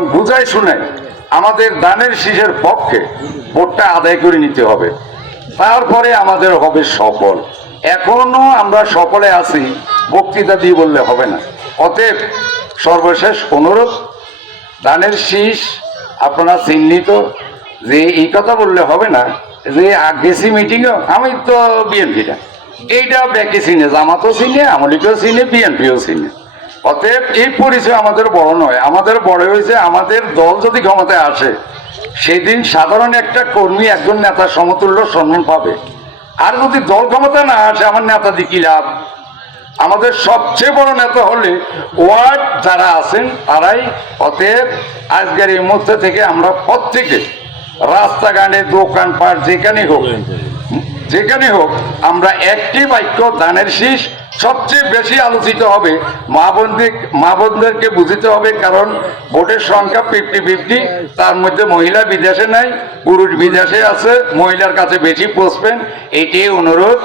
এবং বুঝাই শুনে আমাদের দানের শীষের পক্ষে ভোটটা আদায় করে নিতে হবে, তারপরে আমাদের হবে সফল। এখনো আমরা সকলে আছি, বক্তৃতা দিয়ে বললে হবে না। অতএব সর্বশেষ অনুরোধ, দানের শীষ আপনারা চিহ্নিত, যে এই কথা বললে হবে না যে গেছি মিটিংও আমি তো বিএনপিটা, এইটা ব্যাকে চিনে, জামাতও চিনে, আমলিকেও চিনে, বিএনপিও চিনে। অতএব এই পরিচয় আমাদের বড় নয়, আমাদের বড় হয়েছে আমাদের দল যদি ক্ষমতায় আসে সেদিন সাধারণ একটা কর্মী একজন নেতার সমতুল্য সম্মান পাবে। আর যদি দল ক্ষমতা না আসে আমার নেতা দিয়ে কি লাভ? আমাদের সবচেয়ে বড় নেতা হলে ওয়ার্ড যারা আছেন তারাই। অতএব আজকের এই মুহূর্তে থেকে আমরা প্রত্যেকে রাস্তাঘাটে দোকানপাট যেখানে হোক আমরা একটি বাক্য দানের শীষ সবচেয়ে বেশি আলোচিত হবে। মা বোনদেরকে বুঝতে হবে, কারণ ভোটের সংখ্যা 50-50, তার মধ্যে মহিলা বিদেশে নাই, পুরুষ বিদেশে আছে, মহিলার কাছে বেশি পৌঁছবেন, এটাই অনুরোধ।